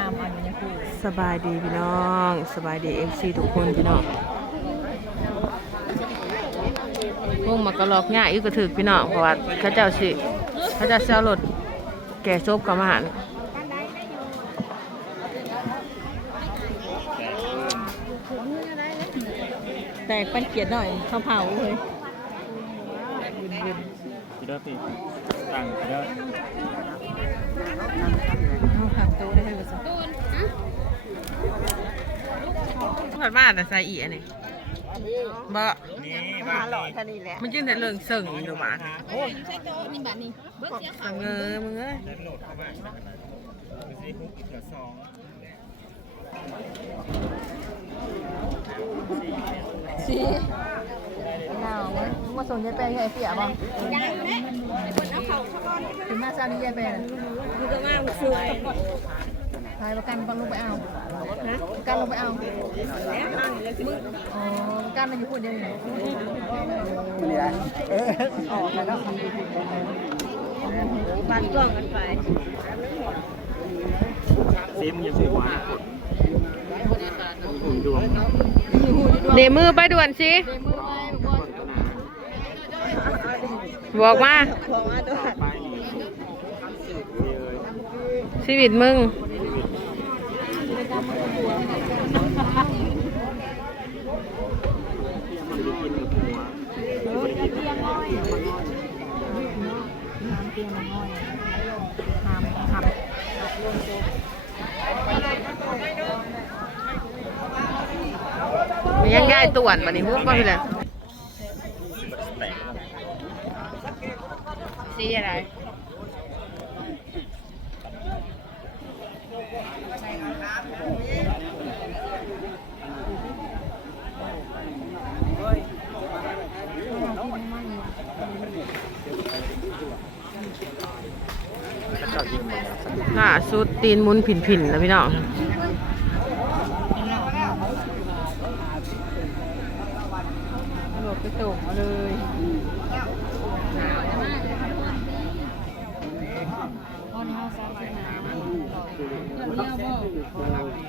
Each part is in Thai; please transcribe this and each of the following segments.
ามเอาอยู่ในคู่สบายดีพี่น้อง สบายดีเอฟซีทุกคนพี่น้องพวกมากระลอกง่ายอีกกระถึกพี่น้องเพราะว่าเขาเจ้าสิเขาเจ้าเซลรถแก่ซบกับมาหันแต่ปันเกียดหน่อยเขาเผาเลยคิดว่าปี ต่างคิดว่าเขาผักโตได้ให้ภาษาผัดมาแต่ใส่อีอันนี้บ่นี่บ้านนี่มันจึงแต่เรื่องเสิ่งอยู่บ้านโอ้ยสังเงอมึงเอ้ยได้โหลดเข้ามาดูสิฮุกอีกเหลือสอง ซีหนาวไหมมา ส่งยายแปรยายเปียบ้างถึงมาซานี่ยายแปรมันก็มาสวยทายประกันบังลงไปเอาประกันลงไปเอาอ๋อประกันมันอยู่คนเดียวอยู่ออกแล้วบ้านกล้องกันไปซิมยังไม่หวานหุ่นดวงเดมือไปด่วนสิเลยชีวิตมึง มันได้กินกับหัวไม่ได้กินกับหัวมันยังง่ายต่วนบันนี้ฮุบมาพี่เลย แตก สีอะไรหน้ายิงมันล่าสุดตีนมุนผินผินๆแล้วพี่น้องหลดไปส่งเอาเลย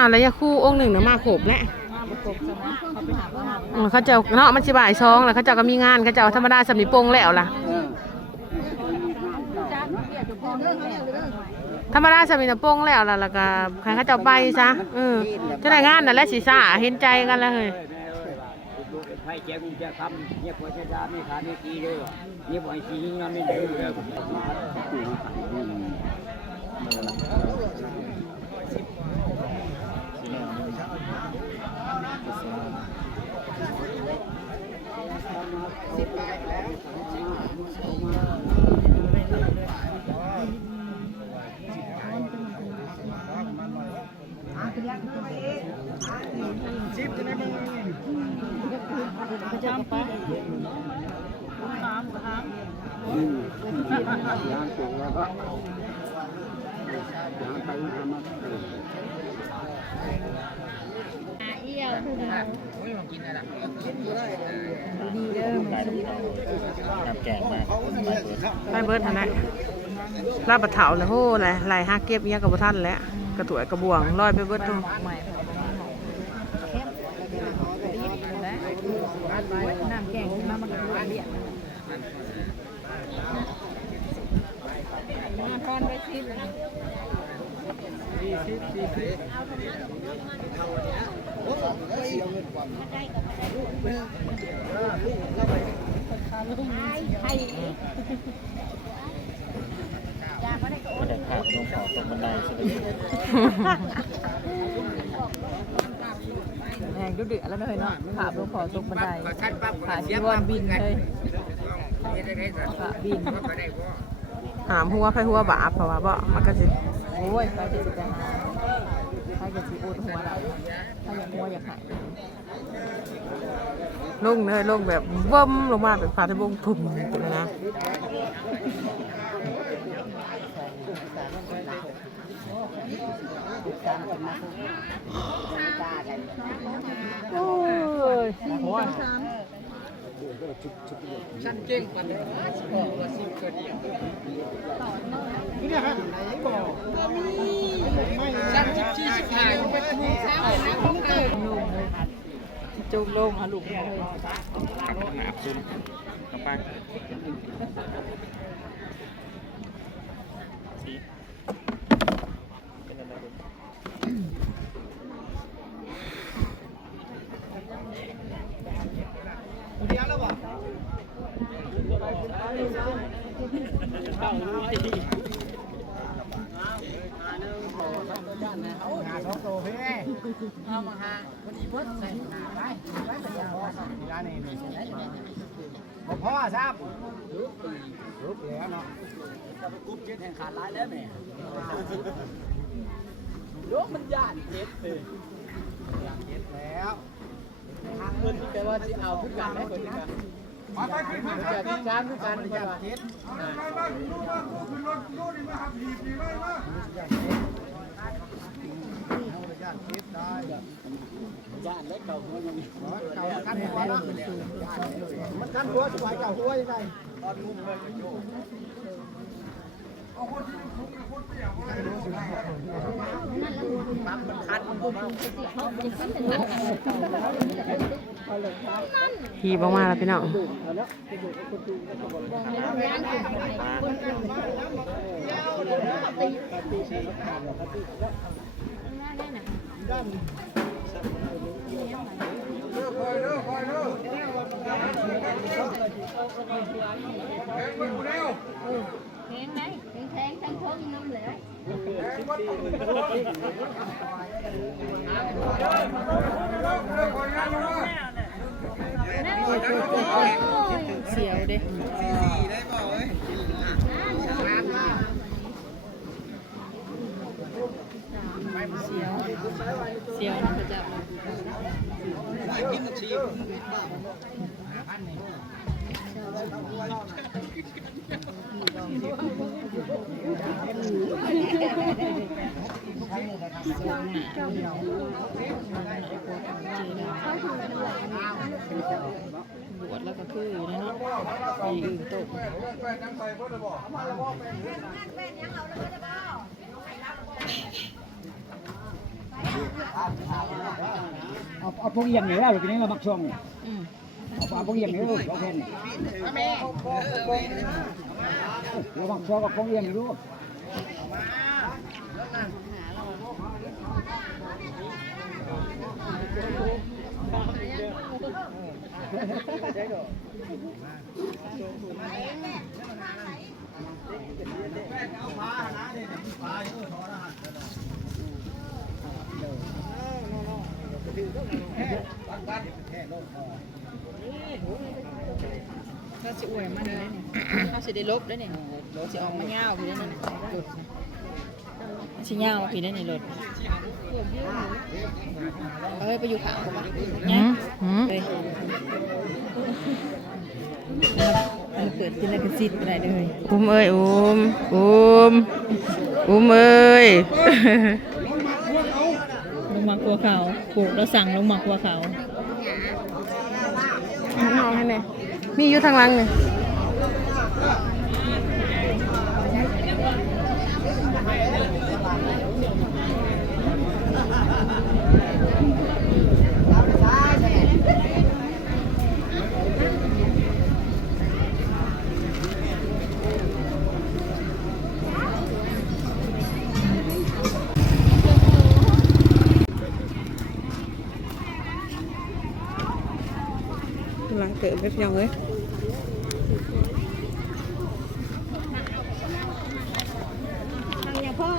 อ้าวแล้วยาคู่องค์หนึ่งเนาะมาขบแล้วมาประกบสนะเขาเจ้าเนาะมันสิบ่ายซองแล้วเขาเจ้าก็มีงานเขาเจ้าธรรมดาสำนิปงแล้วล่ะธรรมดาสำนิปงแล้วล่ะแล้วก็ใครเขาเจ้าไปซะเออเจะได้งานนั่นแหละสิซ่าเห็นใจกันแล้วเฮ้ยไฟแจ้งจะคำเนี่ยพอจะดาไม่ขาดไม่กีเลยเนี่ยบ่อยชีงานไม่ได้เลย ยางสูงแล้วก็ยางไปทำมไปเบิร์ดทันได้ลาบะเถาแล้วโหแหละไหลห้าเก็บเนี้ยกับท่านแล้วกระตัวกระบวงลอยไปเบิร์ดตรงน้ำแกงมามันก็เรีย มาทอนไปสิบไม่ได้ขาดลงขอตกบันไดใช่ไหมแหงดุเดือดแล้วเนยเนาะขาบลงขอตกบันไดขาชีวอนบินเลยขาบิน หามหัวไฟหัวบาปเพราะว่าบ่มันก็สิโอ้ยไปจะสิไปหาไปจะสิอุดหัวเราถ้าอยากมัวอยากหายลงเลยลงแบบเบิ่มลงมาแบบฟาทะบงทุ่ม ฉันเก่งปันเลยสิบอกว่าสิเกิดอย่างนี่นะฮะบอกไมีฉันจิบจี้สิบหายไปทุกเช้านะของเกิดจุกลงฮะลูกเลยหนาบซุ่มกลัไป พ่อทราบรุกแล้วเนาะกุ๊บเจ็ดแห่งขาดร้ายแล้วแม่ยกมันย่านเจ็ดเลยย่านเจ็ดแล้วทางเงินที่แต่ว่าจะเอาขึ้นกันได้คนนี้ ขึ้นมาจะขึ้นกันขึ้นกันย่านเจ็ดย่านเล็กเก่าหัวยังมีเก่ากันหัวมันกันหัวสมัยเก่าหัวยังไงตอนงุ้มเลยโยปั๊มมันคัดมันบอกว่า ขี่ออกมาแล้วพี่น้องแทงไหมแทงแทงแทงเพิ่งน้ำเหลือ เสียวเด้เสียวเสียวนะพระเจ้า บวชแล้วก็คืออยู่ในเนาะมีอื่นตกเอาเอาพวกเยี่ยมนี่แล้วหรือเป็นยังไงมักช่วงนี่อืมเอาเอาพวกเยี่ยมนี่ลูกเอาเพนเรามักช่วงกับพวกเยี่ยมนี่ลูก ถ้าสิอวยมันเลยเนี่ยถ้าสิได้ลบได้วเนี่ยสิออกมาเงาวพี่ได้เนี่ยหลุด สิเงาวพี่ได้เนี่ยหลุดเอ้ยไปอยู่ขางกูมาหืเนี่ยมหืมไปมันเปิดเป็นอะไรกันซิดไปได้เลยอุ้มเอ้ยอุ้มอุ้มอุ้มเอ้ยลงมากลัวเขาปลูกแล้วสั่งลงมากลัวเขาเอาให้แน่มีอยู่ทางหลังนี่หลัง เกิดไปพี่น้องเอ้ย ทางยาพ่อ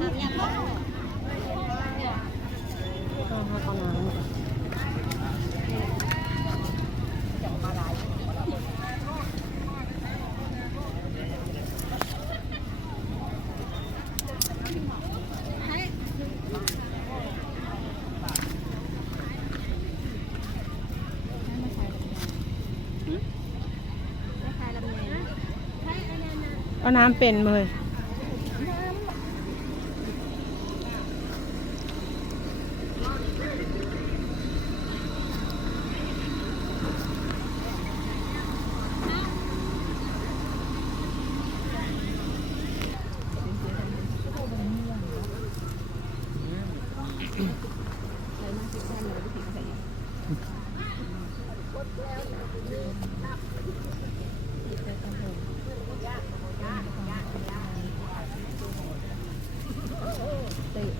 ทางยาพ่อ เอาน้ำเป็นเลย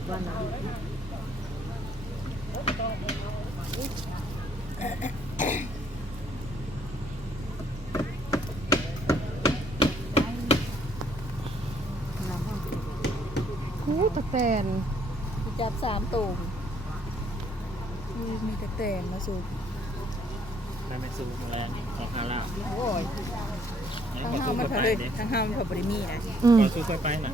คูตะแตนจับสามตุ่มมีตะแตนมาสูบนั่นเป็นซูมแล้วของฮาร่าโอ้ยนี่ทั้งขอห้าซูมันเคเผยยไปเลยดิทั้งห้ามันเผยบริมีนะอืมขอซูเคยไปน่ะ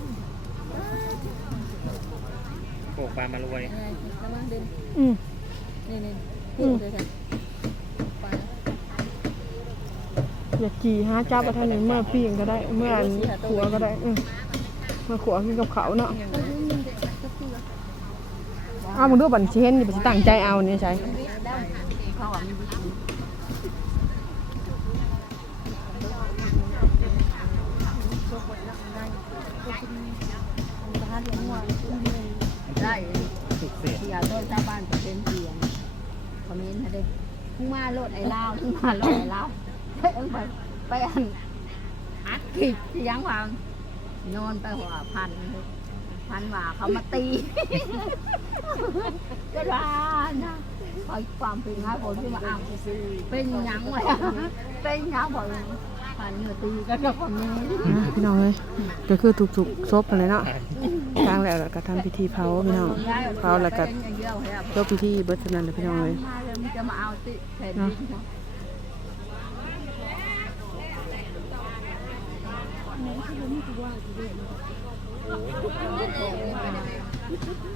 โปกปลามารวยยังไงระวังเดินอืมนี่นี่พูดเลยค่ะไปอยากขี่หาจับเอาท่านนี้เมื่อปิ้งก็ได้ เมื่ออันขัวก็ได้อืมเมื่อขัวกินกับเขาวเนาะเอามึงดูบัญชีเห็นนี่บัญชีตั้งใจเอาเนี่ยใช่ มเมนต์ให้เด้มึงมาโลดไอ้ลาวมึงมาโลดไอ้ลาวเอ็งไปไปอันอัดคลิปที่ยังวางนอนไปหัวพันพันว่าเขามาตี ก็ร้านนะคอยความเป็นง่ายผลที่มาอ้างเป็นหยังไงเป็นหยังบอกพันเนื้อตีก็จะคอมเมนต์อะพี่น้องเลยก็คือถูกๆซบไปเลยเนาะทางแล้วก็ทำพิธีเผาพี่น้องเผาแล้วก็จบพิธีเบิดเท่านั้นเลยพี่น้องเลย จะมาเอาติแผ่นดินเขาโ